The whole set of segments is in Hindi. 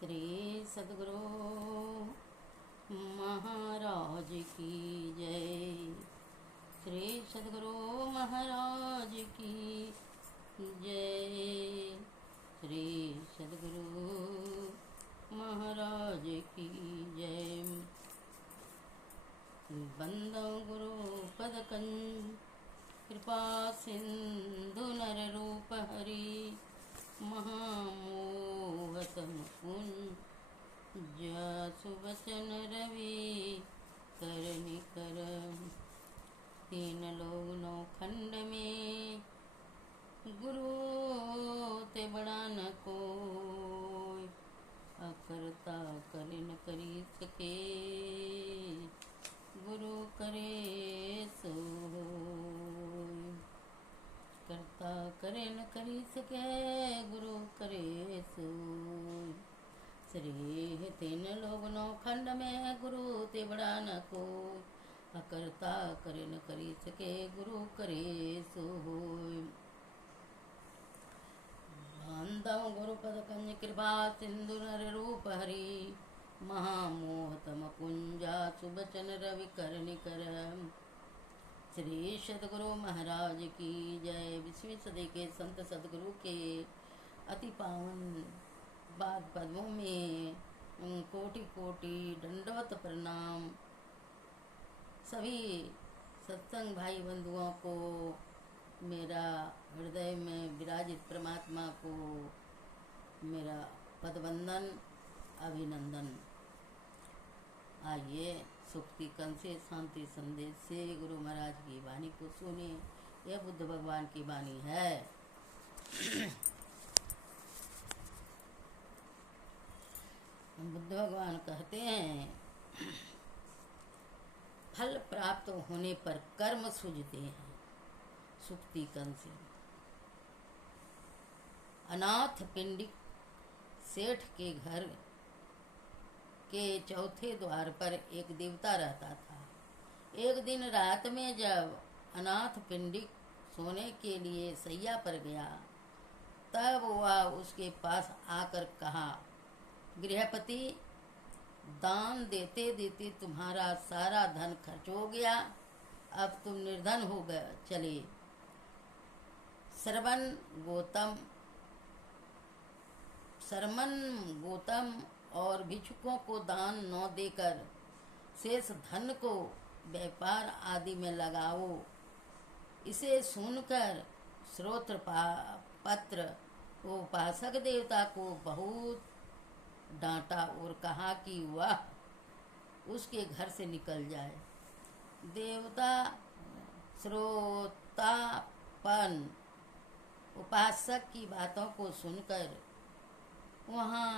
श्री सद्गुरु महाराज की जय। श्री सद्गुरु महाराज की जय। श्री सद्गुरु महाराज की जय। बंदो गुरु पदकंज कृपा सिंधु नर रूप हरि महामोहतम कुंज सुवचन रवि करनि कर। तीन लोग नौ खंड में गुरु ते बड़ा न कोई। अकर्ता करे न करी सके गुरु करे सो। करता करे न करी सके गुरु करे सो। श्री तीन लोग नौ खंड में गुरु ते बड़ा न को। अकर्ता करे न करी सके गुरु करे सो। बांधव गुरु पद कंज कृपा सिंधु नर रूप हरि महामोहतम कुंजा सुबचन रवि करनि कर। श्री सद्गुरु महाराज की जय। 20वीं सदी के संत सद्गुरु के अति पावन बाद पद्मों में कोटि कोटि दंडवत प्रणाम। सभी सत्संग भाई बंधुओं को मेरा हृदय में विराजित परमात्मा को मेरा पदवंदन अभिनंदन। आइए सुक्ति कंठ से शांति संदेश से गुरु महाराज की वाणी को सुनिए। यह बुद्ध भगवान की वाणी है। बुद्ध भगवान कहते हैं फल प्राप्त होने पर कर्म सूझते हैं। सुक्ति कंठ से। अनाथ पिंडिक सेठ के घर के चौथे द्वार पर एक देवता रहता था। एक दिन रात में जब अनाथ पिंडिक सोने के लिए सैया पर गया तब वह उसके पास आकर कहा, गृहपति, दान देते देते तुम्हारा सारा धन खर्च हो गया, अब तुम निर्धन हो गए चले। सरमन गौतम और भिक्षुकों को दान न देकर शेष धन को व्यापार आदि में लगाओ। इसे सुनकर श्रोत्र पत्र उपासक देवता को बहुत डांटा और कहा कि वह उसके घर से निकल जाए। देवता श्रोतापन उपासक की बातों को सुनकर वहाँ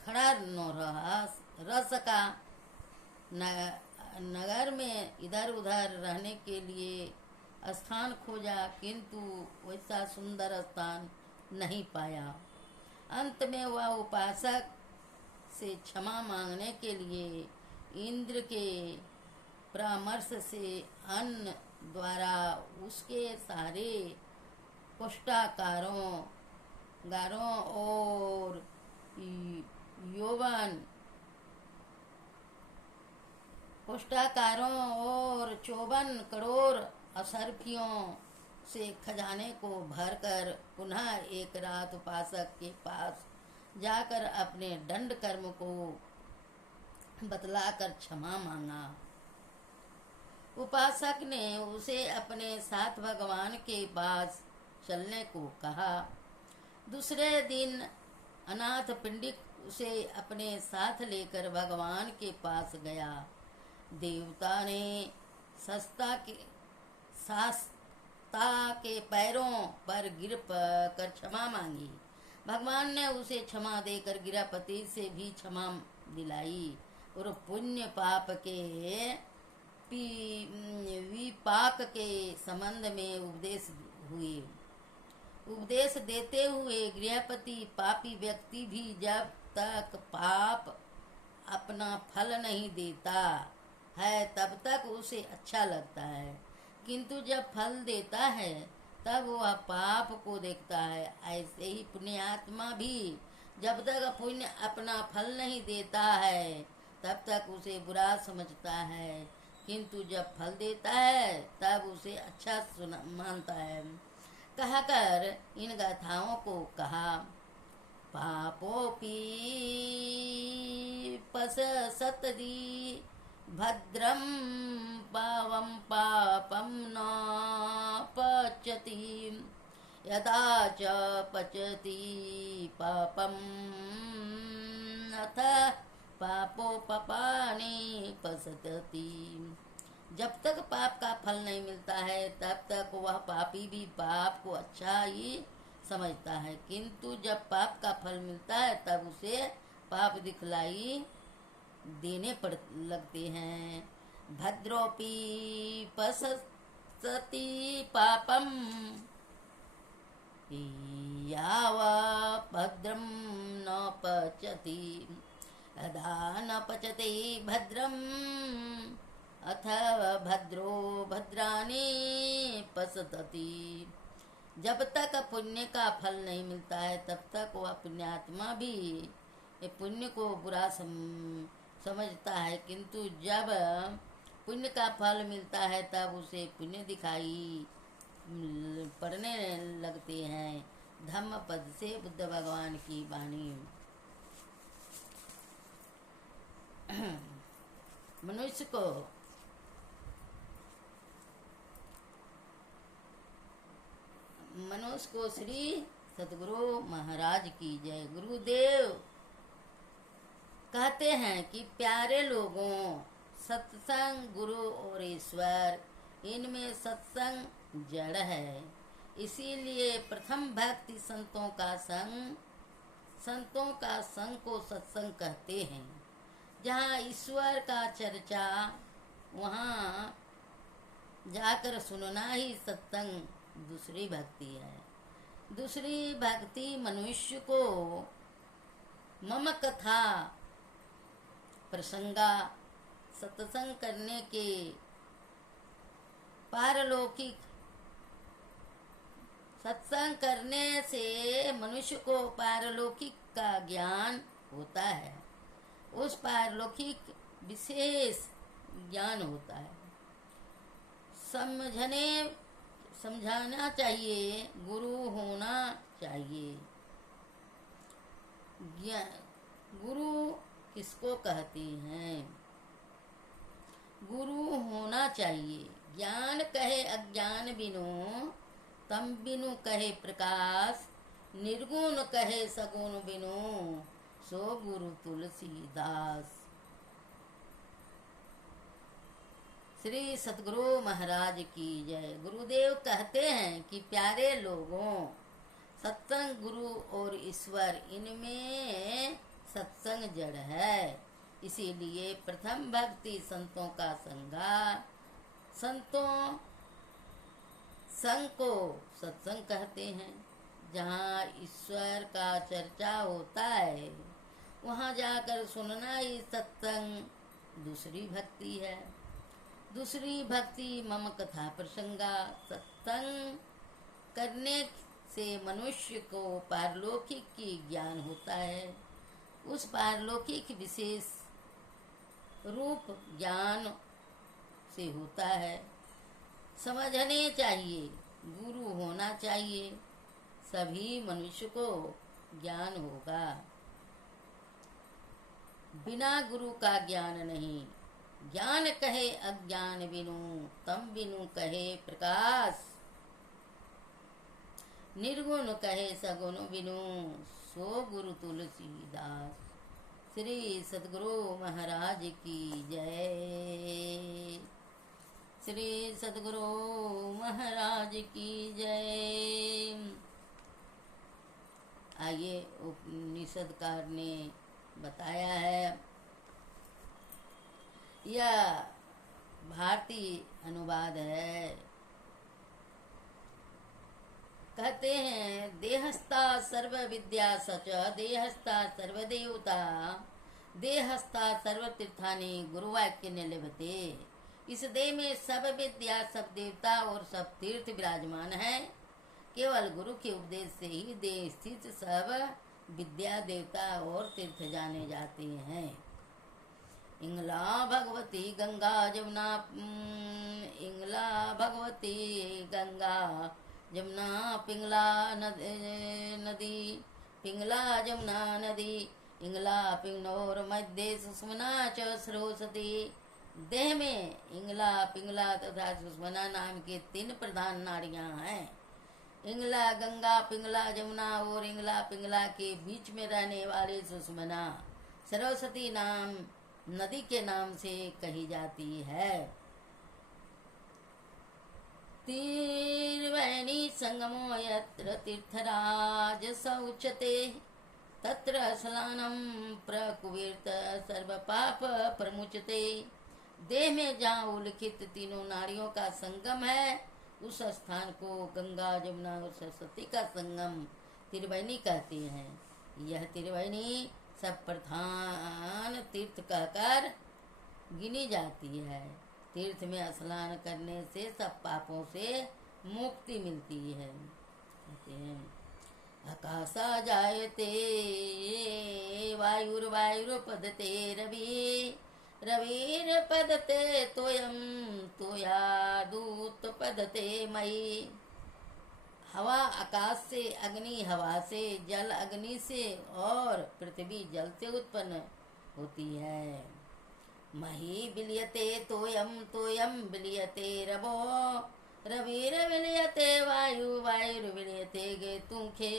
खड़ा न रह सका। नगर में इधर उधर रहने के लिए स्थान खोजा किंतु वैसा सुंदर स्थान नहीं पाया। अंत में वह उपासक से क्षमा मांगने के लिए इंद्र के परामर्श से अन्न द्वारा उसके सारे कोष्ठाकारों और कोष्ठाकारों और 54 करोड़ असरफियों से खजाने को भरकर पुनः एक रात उपासक के पास जाकर अपने दंड कर्म को बतलाकर क्षमा मांगा। उपासक ने उसे अपने साथ भगवान के पास चलने को कहा। दूसरे दिन अनाथ पिंडिक उसे अपने साथ लेकर भगवान के पास गया। देवता ने शास्ता के पैरों पर गिर कर क्षमा मांगी। भगवान ने उसे क्षमा देकर गिरापति से भी क्षमा दिलाई और पुण्य पाप के विपाक के संबंध में उपदेश देते हुए गृहपति पापी व्यक्ति भी जब तक पाप अपना फल नहीं देता है तब तक उसे अच्छा लगता है, किंतु जब फल देता है तब वह पाप को देखता है। ऐसे ही पुण्यात्मा भी जब तक पुण्य अपना फल नहीं देता है तब तक उसे बुरा समझता है, किंतु जब फल देता है तब उसे अच्छा मानता है। कहकर इन गाथाओं को कहा। पापोपि पससतति भद्रं पावं पापं न पचति यदा च पचति पापं अथ पापोपपानि पसतति। जब तक पाप का फल नहीं मिलता है तब तक वह पापी भी पाप को अच्छा ही समझता है, किंतु जब पाप का फल मिलता है तब उसे पाप दिखलाई देने पड़ लगते हैं। भद्रोपि पसति पापम यावा भद्रम न पचति यदा न पचते भद्रम अथ भद्रो भद्राणि पसतति। जब तक पुण्य का फल नहीं मिलता है तब तक वह पुण्यात्मा भी पुण्य को बुरा समझता है, किंतु जब पुण्य का फल मिलता है तब उसे पुण्य दिखाई पड़ने लगते हैं। धम्म पद से बुद्ध भगवान की वाणी। मनुष्य को श्री सतगुरु महाराज की जय। गुरुदेव कहते हैं कि प्यारे लोगों, सत्संग, गुरु और ईश्वर, इनमें सत्संग जड़ है। इसीलिए प्रथम भक्ति संतों का संग को सत्संग कहते हैं। जहाँ ईश्वर का चर्चा, वहाँ जाकर सुनना ही सत्संग दूसरी भक्ति है। दूसरी भक्ति मनुष्य को मम कथा प्रसंगा सत्संग करने के पारलौकिक सत्संग करने से मनुष्य को पारलौकिक का ज्ञान होता है। उस पारलौकिक विशेष ज्ञान होता है। समझाना चाहिए, गुरु होना चाहिए। गुरु किसको कहते हैं? गुरु होना चाहिए। ज्ञान कहे अज्ञान बिनु, तम बिनु कहे प्रकाश, निर्गुण कहे सगुण बिनु, सो गुरु तुलसीदास। श्री सतगुरु महाराज की जय। गुरुदेव कहते हैं कि प्यारे लोगों, सत्संग, गुरु और ईश्वर, इनमें सत्संग जड़ है। इसीलिए प्रथम भक्ति संतों का संगा, संतों संग को सत्संग कहते हैं। जहाँ ईश्वर का चर्चा होता है वहाँ जाकर सुनना ही सत्संग दूसरी भक्ति है। दूसरी भक्ति मम कथा प्रसंगा। सत्संग करने से मनुष्य को पारलौकिक की ज्ञान होता है। उस पारलौकिक विशेष रूप ज्ञान से होता है। समझने चाहिए, गुरु होना चाहिए, सभी मनुष्य को ज्ञान होगा। बिना गुरु का ज्ञान नहीं। ज्ञान कहे अज्ञान बिनु, तम बिनु कहे प्रकाश, निर्गुण कहे सगुण बिनु, सो गुरु तुलसीदास। श्री सतगुरु महाराज की जय। श्री सतगुरु महाराज की जय। आइए, उपनिषदकार ने बताया है, यह भारतीय अनुवाद है। कहते हैं, देहस्था सर्व विद्या सच, देहस्था सर्वदेवता, देहस्था सर्व तीर्थानि, गुरुवाक्य ने लेवते। इस देह में सब विद्या, सब देवता और सब तीर्थ विराजमान है। केवल गुरु के उपदेश से ही देह स्थित सब विद्या देवता और तीर्थ जाने जाते हैं। इंगला भगवती गंगा जमुना, इंगला भगवती गंगा जमुना पिंगला नदी, पिंगला जमुना नदी, इंगला पिंगनौर मध्य सुषमना च सरस्वती। देह में इंगला, पिंगला तथा सुषमना नाम के 3 प्रधान नाड़ियां हैं। इंगला गंगा, पिंगला जमुना और इंगला पिंगला के बीच में रहने वाली सुषमना सरस्वती नाम नदी के नाम से कही जाती है। तीर्वैणी संगमो यत्र तीर्थराज शौचते, तत्र स्नानं प्रकुवीर्त सर्व पाप प्रमुचते। देह में जहाँ उल्लिखित तीनों नाड़ियों का संगम है, उस स्थान को गंगा जमुना और सरस्वती का संगम त्रिवेणी कहते हैं। यह त्रिवेणी सब प्रधान तीर्थ कहकर गिनी जाती है। तीर्थ में स्नान करने से सब पापों से मुक्ति मिलती है। कहते हैं आकाशा जायते वायुर्वायुर्पदते रवि, रविर्पदते तोयम तोयादूत पदते मयि। हवा आकाश से, अग्नि हवा से, जल अग्नि से और पृथ्वी जल से उत्पन्न होती है। मही विलियते तोयम, तोयम विलियते रवो, रविर विलियते वायु, वायुर्विलियते गेतुखे।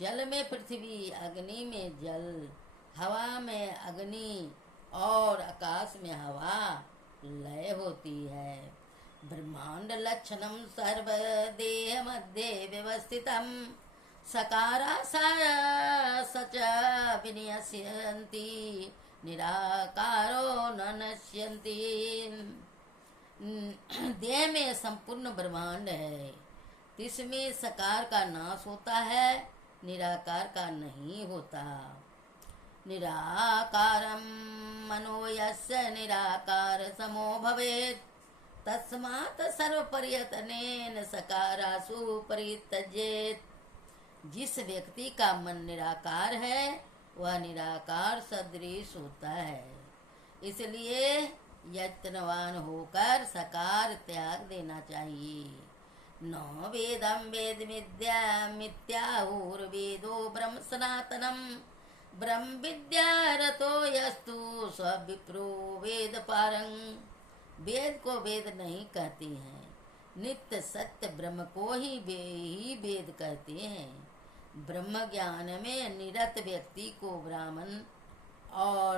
जल में पृथ्वी, अग्नि में जल, हवा में अग्नि और आकाश में हवा लय होती है। ब्रह्मांड लक्षणम सर्वदेह मध्ये व्यवस्थितम, सकारा सच विनश्यन्ति, निराकारो न नश्यन्ति। देह में संपूर्ण ब्रह्मांड है, जिसमें सकार का नाश होता है, निराकार का नहीं होता। निराकारं मनो यस्य निराकार समो भवेत्, तस्मात् सर्वपर्यतनेन सकारासु परित्यजेत्। जिस व्यक्ति का मन निराकार है, वह निराकार सदृश होता है, इसलिए यत्नवान होकर सकार त्याग देना चाहिए। न वेदम वेद विद्या मिथ्याहुर्वेदो ब्रह्म सनातनम, ब्रह्म विद्या रतो यस्तु स्विप्रो वेद पारं। वेद को वेद नहीं कहते हैं, नित्य सत्य ब्रह्म को ही वेद कहते हैं। ब्रह्म ज्ञान में निरत व्यक्ति को ब्राह्मण और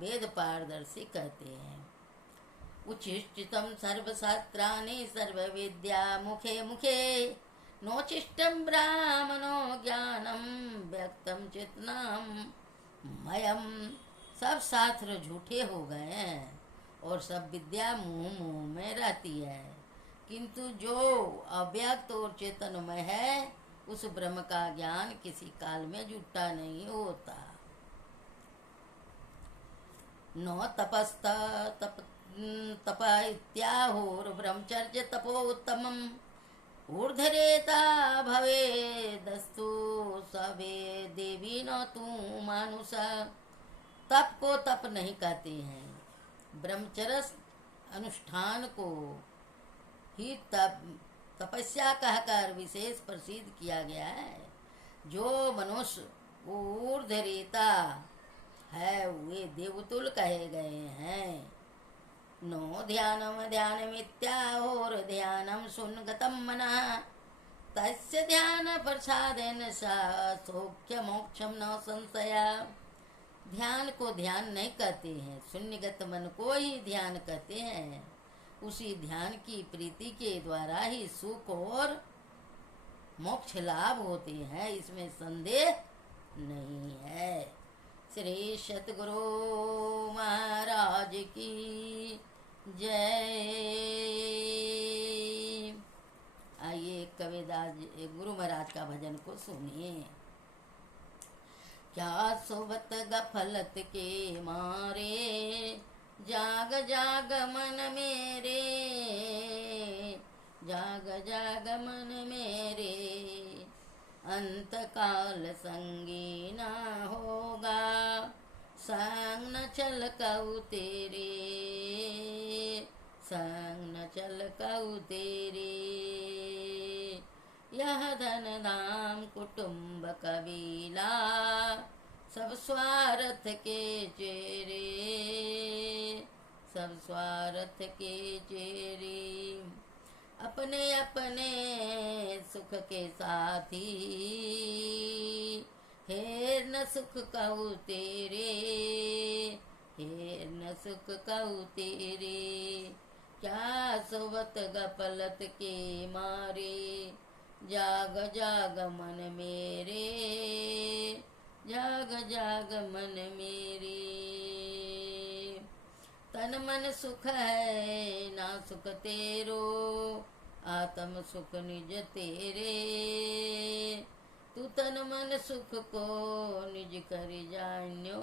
वेद पारदर्शी कहते हैं। उच्छिष्टितम सर्वशास्त्राणि सर्वविद्या मुखे मुखे, नोचिष्टम ब्राह्मणो ज्ञानम व्यक्तम चेतनाम मयम। सब शास्त्र झूठे हो गए हैं और सब विद्या मुंह मुंह में रहती है, किंतु जो अव्यक्त और चेतनमय है, उस ब्रह्म का ज्ञान किसी काल में झूठा नहीं होता। न तपस्त तप इत्याहुर ब्रह्मचर्य तपोत्तमम्, ऊर्ध्वरेता भवेदस्तु सवे देवी न तू मानुष। तप को तप नहीं कहते हैं, ब्रह्मचर्य अनुष्ठान को ही तपस्या कहकर विशेष प्रसिद्ध किया गया है। जो मनुष्य ऊर्ध्वरेता है, वे देवतुल कहे गए हैं। नो ध्यानम ध्यानमित्याहुर ध्यानम शून्यगतं मनः, तस्य ध्यान प्रसादेन सौख्य मोक्षम न संशय। ध्यान को ध्यान नहीं कहते हैं, शून्यगत मन को ही ध्यान कहते हैं। उसी ध्यान की प्रीति के द्वारा ही सुख और मोक्ष लाभ होते हैं, इसमें संदेह नहीं है। श्री सतगुरु महाराज की जय। आइए कविदास गुरु महाराज का भजन को सुनिए। क्या सोबत गफलत के मारे, जाग जाग मन मेरे, जाग जाग मन मेरे, अंत काल संगी न होगा, संग न चल कऊ तेरे, संग न चल कऊ तेरे। यह धन धाम कुटुंब कबीला, सब स्वार्थ के चेरे, सब स्वार्थ के चेरे। अपने अपने सुख के साथी, हेर न सुख कहू तेरे, हेर न सुख कहू तेरे। क्या सोवत गफलत के मारे, जाग जाग मन मेरे, जाग जाग मन मेरे। तन मन सुख है ना सुख तेरो, आत्म सुख निज तेरे। तू तन मन सुख को निज कर जान्यो,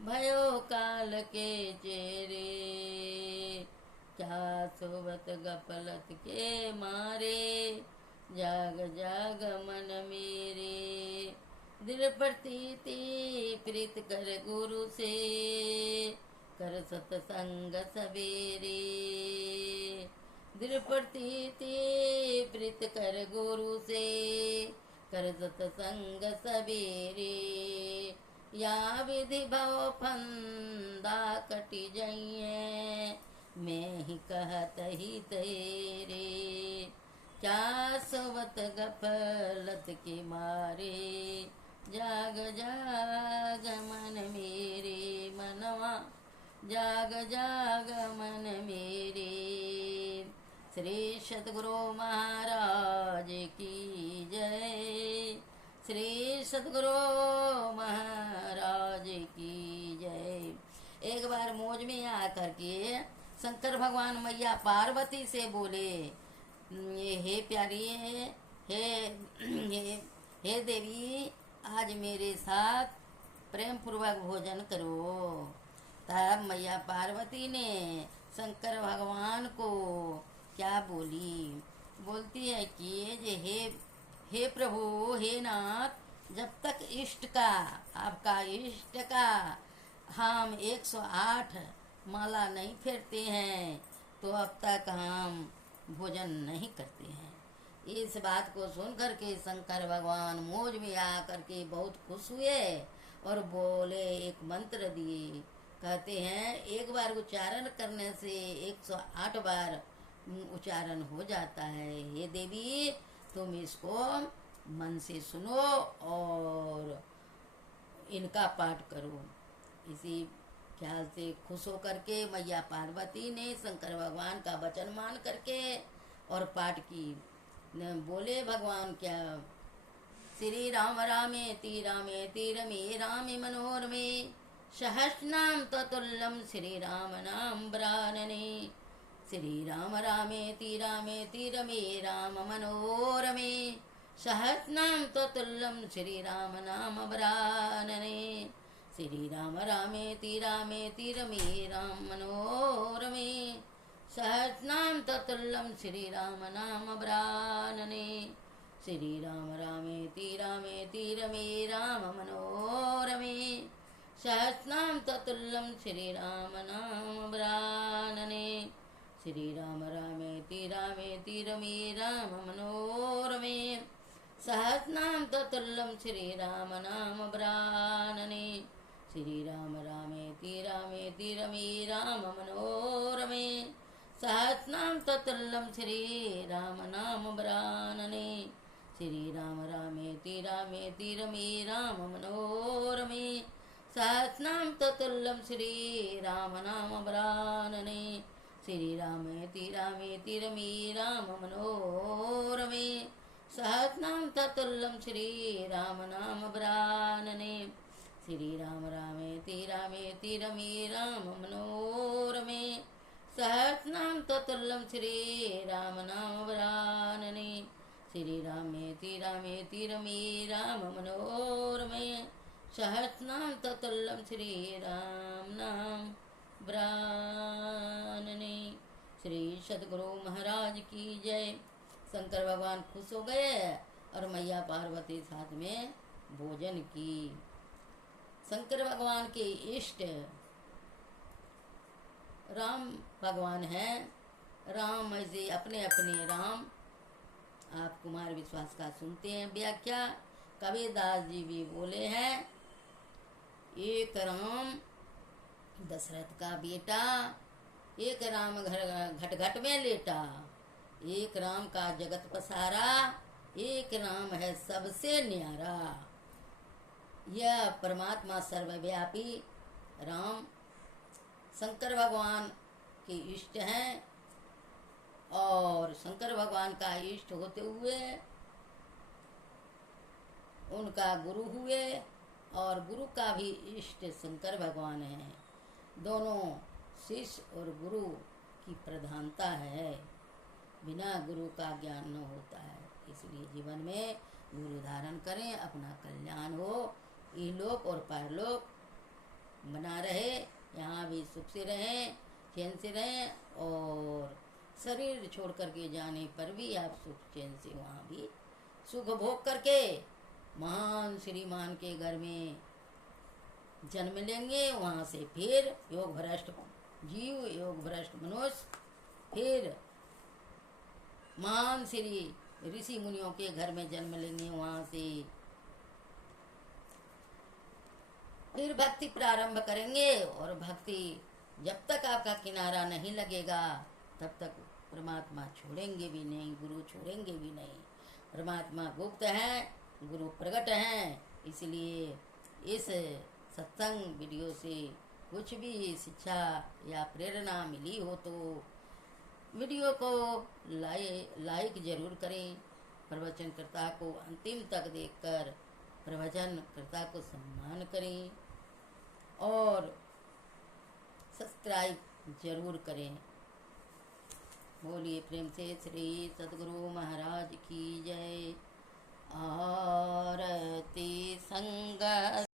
भयो काल के चेरे। क्या सोवत गफलत के मारे, जाग जाग मन मेरे। दृढ़ प्रतीति प्रीत कर गुरु से, कर सतसंग सवेरे। दृढ़ प्रतीति प्रीत कर गुरु से, कर सतसंग सवेरे। या विधि भव फंदा कटि जाइए, मैं ही कहत ही तेरे। क्या सोवत गफलत के मारे, जाग जाग मन मेरे। मनवा जाग जाग मन मेरे। श्री सद्गुरु महाराज की जय, श्री सद्गुरु महाराज की जय। एक बार मौज में आकर के शंकर भगवान मैया पार्वती से बोले, हे प्यारी, हे देवी, आज मेरे साथ प्रेम पूर्वक भोजन करो। तब मैया पार्वती ने शंकर भगवान को क्या बोली, बोलती है कि हे प्रभु, हे नाथ, जब तक इष्ट का, आपका इष्ट का हम 108 माला नहीं फेरते हैं, तो अब तक हम भोजन नहीं करते हैं। इस बात को सुनकर के शंकर भगवान मौज में आकर के बहुत खुश हुए और बोले, एक मंत्र दिए। कहते हैं एक बार उच्चारण करने से 108 बार उच्चारण हो जाता है। हे देवी, तुम इसको मन से सुनो और इनका पाठ करो। इसी ख्याल से खुश होकर के मैया पार्वती ने शंकर भगवान का वचन मान करके और पाठ की। बोले भगवान क्या, श्री राम रामेति रामेति रमे रामे मनोरमे, सहस्रनाम ततुल्यम श्री राम नाम ब्रानने। श्री राम रामेति रामेति रमे राम मनोरमे, सहस्रनाम ततुल्यम श्री राम नाम ब्रानने। श्री राम रामेति रामेति रमे राम मनोरमे, सहस्रनाम ततुल्यम श्री राम नाम ब्रानने। श्री राम रामेति रामेति रमे राम मनोरमे, सहस्रनाम ततुल्यम श्री राम नाम ब्रानने। श्री राम रामेति रामेति रमे राम मनोरमे, सहस्रनाम ततुल्यम श्री राम नाम ब्रानने। श्री राम रामेति रामेति रमे राम मनोरमे, सहस्रनाम ततुल्यम श्री राम नाम ब्रानने। श्री राम रामेति रामेति रमे राम मनोरमे, सहस्रनाम ततुल्यम श्री राम नाम ब्रानने। श्री रामेति रामेति रमे राम मनोरमे, सहस्रनाम ततुल्यम श्री राम नाम ब्रानने। श्री राम रामेति रामेति रमे राम मनोरमे, सहस्रनाम ततुल्यम श्री राम नाम ब्रानने। श्री रामेति रामेति रमे राम मनोरमे, सहस्रनाम ततुल्यम श्री राम नाम ब्रानने। श्री सद्गुरु महाराज की जय। शंकर भगवान खुश हो गए और मैया पार्वती साथ में भोजन की। शंकर भगवान के इष्ट राम भगवान हैं। राम ऐसे अपने अपने राम, आप कुमार विश्वास का सुनते हैं व्याख्या। कबीरदास जी भी बोले हैं, एक राम दशरथ का बेटा, एक राम घट घट में लेटा, एक राम का जगत पसारा, एक राम है सबसे न्यारा। यह परमात्मा सर्वव्यापी राम शंकर भगवान के इष्ट हैं, और शंकर भगवान का इष्ट होते हुए उनका गुरु हुए, और गुरु का भी इष्ट शंकर भगवान है। दोनों शिष्य और गुरु की प्रधानता है, बिना गुरु का ज्ञान न होता है। इसलिए जीवन में गुरु धारण करें, अपना कल्याण हो, इहलोक और परलोक बना रहे, यहाँ भी सुख से रहें, चैन से रहें, और शरीर छोड़ करके जाने पर भी आप सुख चैन से वहाँ भी सुख भोग करके महान श्रीमान के घर में जन्म लेंगे। वहाँ से फिर योग भ्रष्ट जीव, योग भ्रष्ट मनुष्य, फिर महान श्री ऋषि मुनियों के घर में जन्म लेंगे। वहाँ से फिर भक्ति प्रारंभ करेंगे, और भक्ति जब तक आपका किनारा नहीं लगेगा तब तक परमात्मा छोड़ेंगे भी नहीं, गुरु छोड़ेंगे भी नहीं। परमात्मा गुप्त हैं, गुरु प्रकट हैं। इसलिए इस सत्संग वीडियो से कुछ भी शिक्षा या प्रेरणा मिली हो तो वीडियो को लाइक जरूर करें। प्रवचनकर्ता को अंतिम तक देखकर प्रवचनकर्ता को सम्मान करें, और सब्सक्राइब जरूर करें। बोलिए प्रेम से श्री सद्गुरु महाराज की जय।